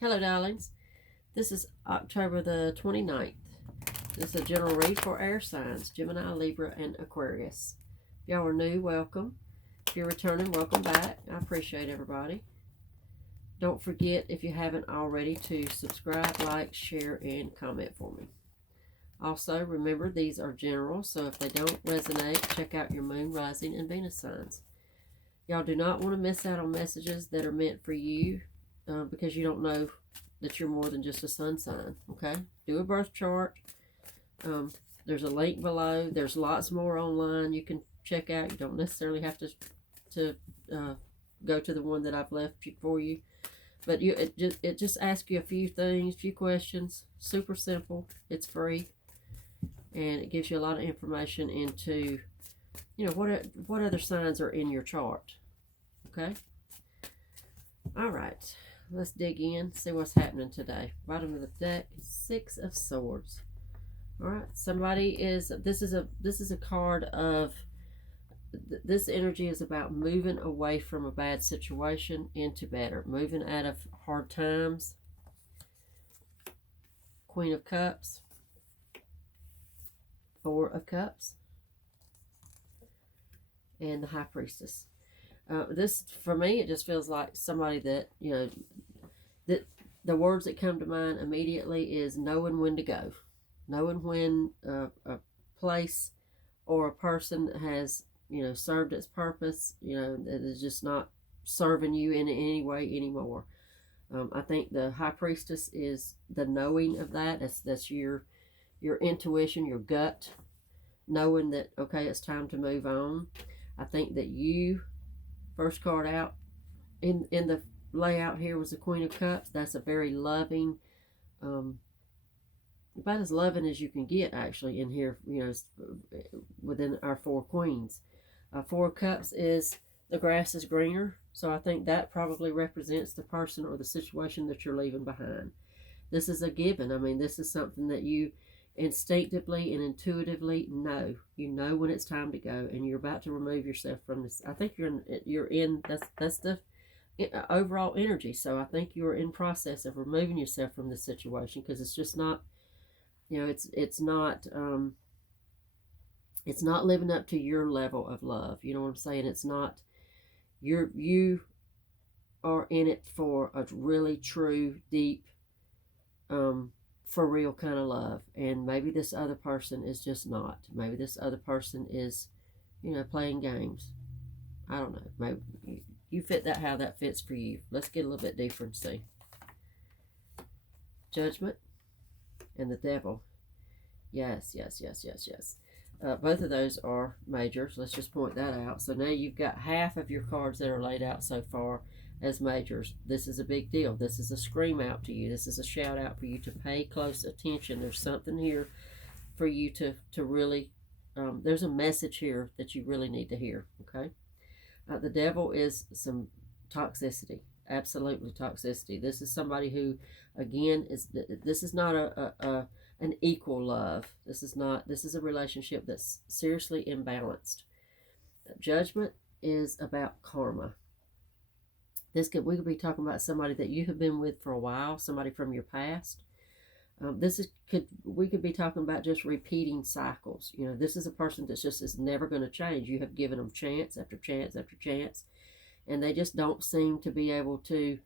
Hello, darlings. This is October the 29th. This is a general read for air signs, Gemini, Libra, and Aquarius. If y'all are new, welcome. If you're returning, welcome back. I appreciate everybody. Don't forget, if you haven't already, to subscribe, like, share, and comment for me. Also, remember, these are general, so if they don't resonate, check out your moon, rising, and Venus signs. Y'all do not want to miss out on messages that are meant for you because you don't know that you're more than just a sun sign, okay? Do a birth chart. There's a link below. There's lots more online you can check out. You don't necessarily have to go to the one that I've left for you. But it just asks you a few things, a few questions. Super simple. It's free. And it gives you a lot of information into, what other signs are in your chart. Okay? All right. Let's dig in, see what's happening today. Bottom of the deck, Six of Swords. All right, this is a card of, this energy is about moving away from a bad situation into better, moving out of hard times. Queen of Cups, Four of Cups, and the High Priestess. This, for me, it just feels like somebody that, that the words that come to mind immediately is knowing when to go. Knowing when a place or a person has, served its purpose, that is just not serving you in any way anymore. I think the High Priestess is the knowing of that. That's your intuition, your gut, knowing that, okay, it's time to move on. I think that you, first card out in the layout here was the Queen of Cups. That's a very loving, about as loving as you can get, actually, in here, within our four queens. Four of Cups is the grass is greener, so I think that probably represents the person or the situation that you're leaving behind. This is a given. I mean, this is something that you instinctively and intuitively know. You know when it's time to go, and you're about to remove yourself from this. I think you're in that's the overall energy. So I think you're in process of removing yourself from this situation, because it's just not, it's not living up to your level of love. You know what I'm saying? It's not, you are in it for a really true, deep, for real kind of love. And maybe this other person is just not. Maybe this other person is, playing games. I don't know. Maybe you fit that how that fits for you. Let's get a little bit deeper and see. Judgment and the Devil. Yes. Both of those are majors. Let's just point that out. So now you've got half of your cards that are laid out so far as majors. This is a big deal. This is a scream out to you. This is a shout out for you to pay close attention. There's something here for you to really, there's a message here that you really need to hear, okay? The Devil is some toxicity. Absolutely toxicity. This is somebody who, again, this is not an equal love. This is a relationship that's seriously imbalanced. Judgment is about karma. We could be talking about somebody that you have been with for a while, somebody from your past. We could be talking about just repeating cycles. This is a person that's just is never going to change. You have given them chance after chance after chance, and they just don't seem to be able to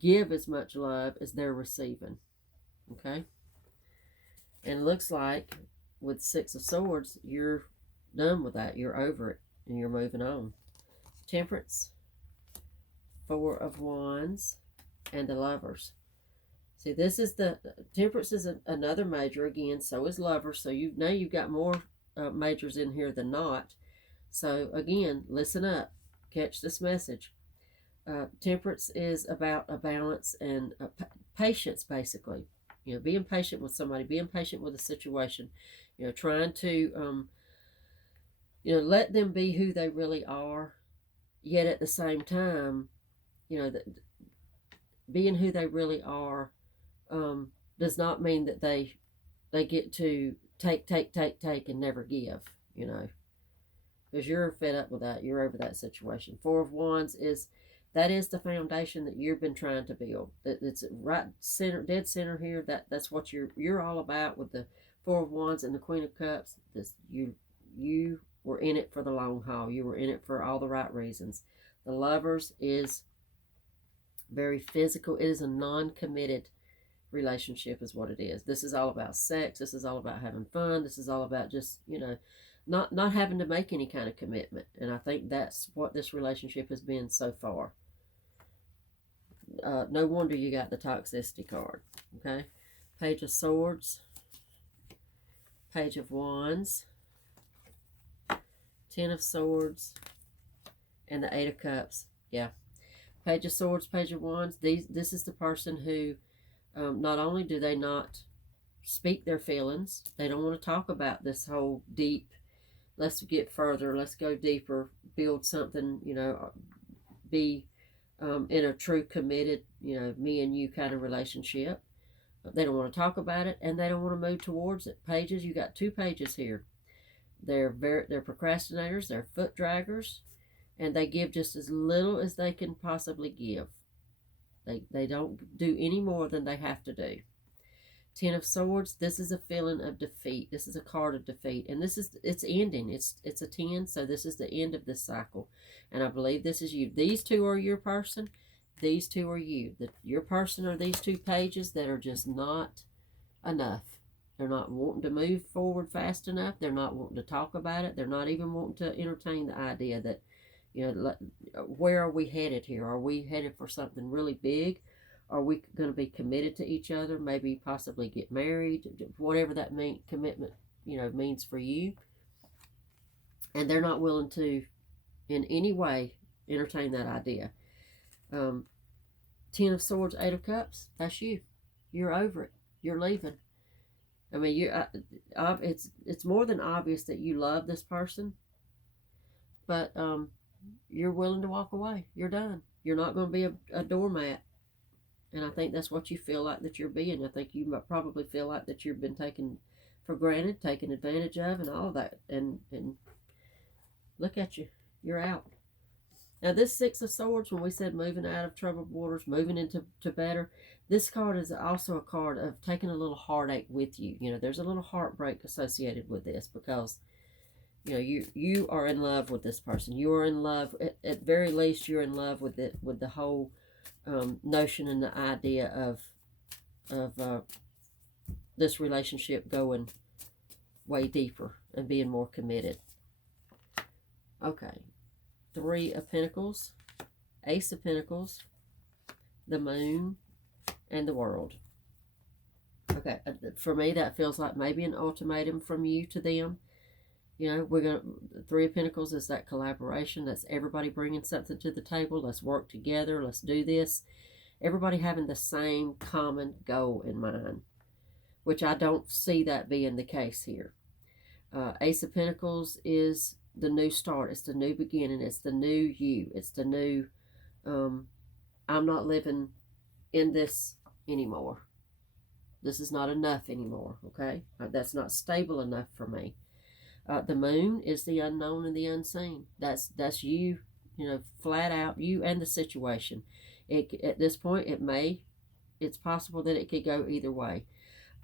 give as much love as they're receiving. Okay? And it looks like with Six of Swords, you're done with that. You're over it, and you're moving on. Temperance, Four of Wands, and the Lovers. See, this is the Temperance is another major again. So is Lovers. So you've got more majors in here than not. So again, listen up, catch this message. Temperance is about a balance and patience, basically. Being patient with somebody, being patient with a situation. Trying to let them be who they really are, yet at the same time, being who they really are does not mean that they get to take and never give, because you're fed up with that. You're over that situation. Four of Wands is That is the foundation that you've been trying to build. It's right center, dead center here. That's what you're all about with the Four of Wands and the Queen of Cups. You were in it for the long haul. You were in it for all the right reasons. The Lovers is very physical. It is a non-committed relationship is what it is. This is all about sex. This is all about having fun. This is all about just, not having to make any kind of commitment. And I think that's what this relationship has been so far. No wonder you got the toxicity card. Okay. Page of Swords. Page of Wands. Ten of Swords. And the Eight of Cups. Yeah. Page of Swords, Page of Wands. This is the person who not only do they not speak their feelings, they don't want to talk about this whole deep, let's get further, let's go deeper, build something, be in a true committed, me and you kind of relationship. They don't want to talk about it, and they don't want to move towards it. Pages, you got 2 pages here. They're procrastinators, they're foot draggers, and they give just as little as they can possibly give. They don't do any more than they have to do. Ten of Swords, this is a feeling of defeat. This is a card of defeat. And it's ending. It's a 10, so this is the end of this cycle. And I believe this is you. These 2 are your person. These 2 are you. Your person are these 2 pages that are just not enough. They're not wanting to move forward fast enough. They're not wanting to talk about it. They're not even wanting to entertain the idea that, where are we headed here? Are we headed for something really big? Are we going to be committed to each other? Maybe possibly get married? Whatever that commitment, means for you. And they're not willing to, in any way, entertain that idea. 10 of Swords, 8 of Cups. That's you. You're over it. You're leaving. I mean, it's more than obvious that you love this person, but you're willing to walk away. You're done. You're not going to be a doormat. And I think that's what you feel like that you're being. I think you probably feel like that you've been taken for granted, taken advantage of, and all of that. And look at you. You're out. Now, this 6 of Swords, when we said moving out of troubled waters, moving into better, this card is also a card of taking a little heartache with you. There's a little heartbreak associated with this because, you are in love with this person. You are in love, at very least, you're in love with it, with the whole notion and the idea of this relationship going way deeper and being more committed. Okay. 3 of Pentacles, Ace of Pentacles, the Moon, and the World. Okay, for me that feels like maybe an ultimatum from you to them. We're going to, 3 of Pentacles is that collaboration. That's everybody bringing something to the table. Let's work together. Let's do this. Everybody having the same common goal in mind, which I don't see that being the case here. Ace of Pentacles is the new start. It's the new beginning. It's the new you. It's the new, I'm not living in this anymore. This is not enough anymore, okay? That's not stable enough for me. The Moon is the unknown and the unseen. That's you, flat out, you and the situation. At this point, it's possible that it could go either way.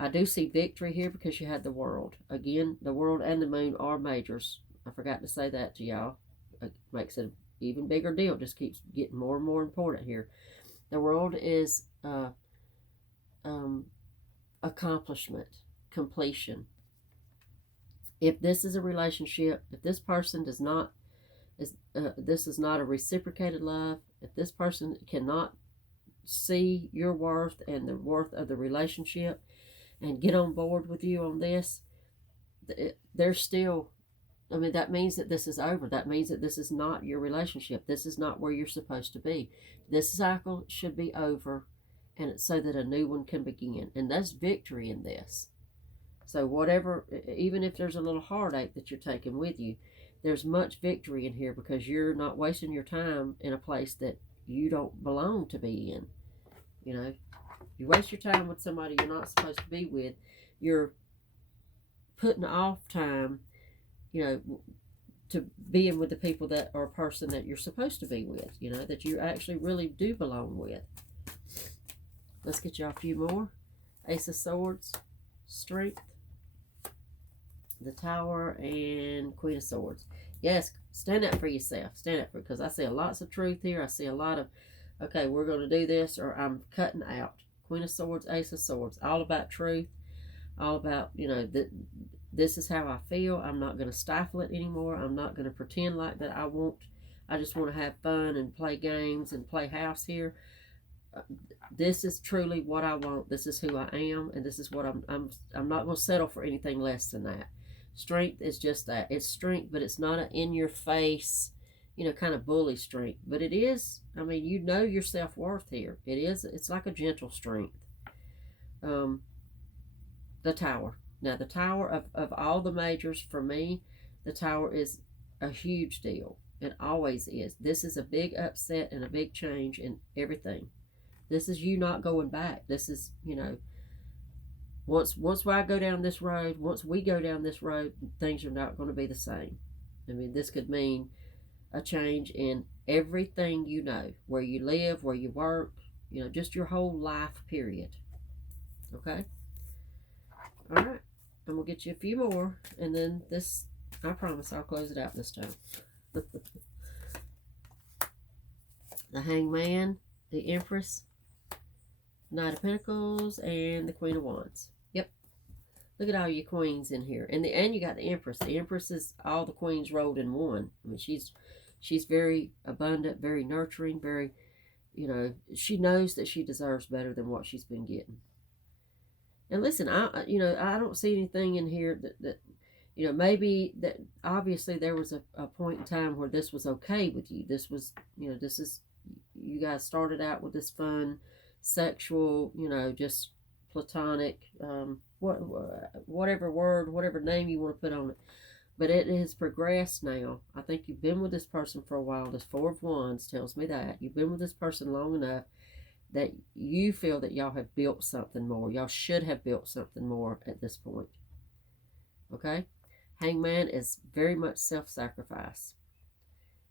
I do see victory here because you had the World. Again, the World and the Moon are majors. I forgot to say that to y'all. It makes it an even bigger deal. It just keeps getting more and more important here. The World is accomplishment, completion. If this is a relationship, if this person this is not a reciprocated love, if this person cannot see your worth and the worth of the relationship and get on board with you on this, they're still, that means that this is over. That means that this is not your relationship. This is not where you're supposed to be. This cycle should be over, and it's so that a new one can begin. And that's victory in this. So whatever, even if there's a little heartache that you're taking with you, there's much victory in here because you're not wasting your time in a place that you don't belong to be in. You waste your time with somebody you're not supposed to be with. You're putting off time, to being with the people that are a person that you're supposed to be with, you know, that you actually really do belong with. Let's get y'all a few more. Ace of Swords, Strength, the Tower, and Queen of Swords. Yes, stand up for yourself. Stand up for, because I see lots of truth here. I see a lot of, okay, we're going to do this, or I'm cutting out. Queen of Swords, Ace of Swords. All about truth. All about, you know, this is how I feel. I'm not going to stifle it anymore. I'm not going to pretend like that I just want to have fun and play games and play house here. This is truly what I want. This is who I am, and this is what I'm not going to settle for anything less than that. Strength is just that. It's strength, but it's not an in-your-face, you know, kind of bully strength. But it is, I mean, you know your self-worth here. It is, it's like a gentle strength. The Tower. Now, the Tower, of all the majors, for me, the Tower is a huge deal. It always is. This is a big upset and a big change in everything. This is you not going back. This is, you know, once I go down this road, once we go down this road, things are not going to be the same. I mean, this could mean a change in everything, you know, where you live, where you work, you know, just your whole life period. Okay? All right. And we'll get you a few more, and then this, I promise I'll close it out this time. The Hangman, the Empress, Knight of Pentacles, and the Queen of Wands. Yep. Look at all your queens in here. And you got the Empress. The Empress is all the queens rolled in one. I mean, she's very abundant, very nurturing, very, you know, she knows that she deserves better than what she's been getting. And listen, I don't see anything in here that you know, maybe that obviously there was a point in time where this was okay with you. This was, you know, this is, you guys started out with this fun, sexual, you know, just platonic, whatever word, whatever name you want to put on it. But it has progressed now. I think you've been with this person for a while. This Four of Wands tells me that. You've been with this person long enough that you feel that y'all have built something more. Y'all should have built something more at this point. Okay? Hangman is very much self-sacrifice,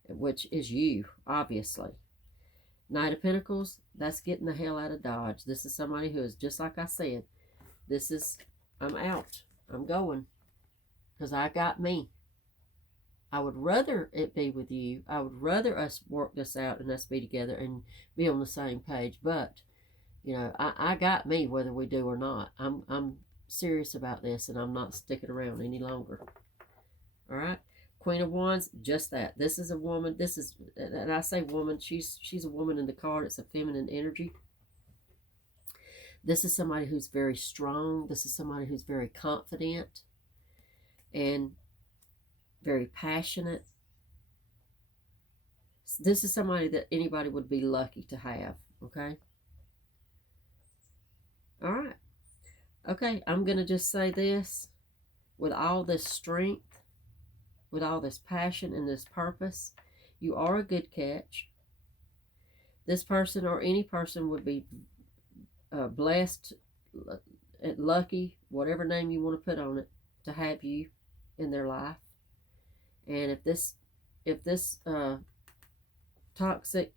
which is you, obviously. Knight of Pentacles, that's getting the hell out of Dodge. This is somebody who is, just like I said, this is, I'm out. I'm going. Because I got me. I would rather it be with you. I would rather us work this out and us be together and be on the same page. But, you know, I got me whether we do or not. I'm serious about this, and I'm not sticking around any longer. All right? Queen of Wands, just that. This is a woman. This is, and I say woman, she's a woman in the card. It's a feminine energy. This is somebody who's very strong. This is somebody who's very confident and very passionate. This is somebody that anybody would be lucky to have, okay? All right. Okay, I'm going to just say this. With all this strength, with all this passion and this purpose, you are a good catch. This person or any person would be blessed, lucky, whatever name you want to put on it, to have you in their life. And if this toxic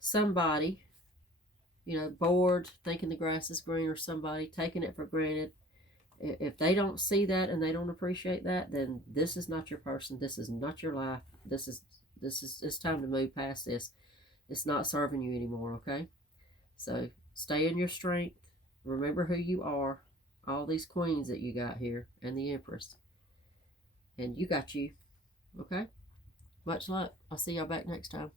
somebody, you know, bored, thinking the grass is greener, somebody taking it for granted, if they don't see that and they don't appreciate that, then this is not your person. This is not your life. It's time to move past this. It's not serving you anymore, okay? So stay in your strength. Remember who you are. All these queens that you got here and the Empress. And you got you. Okay? Much luck. I'll see y'all back next time.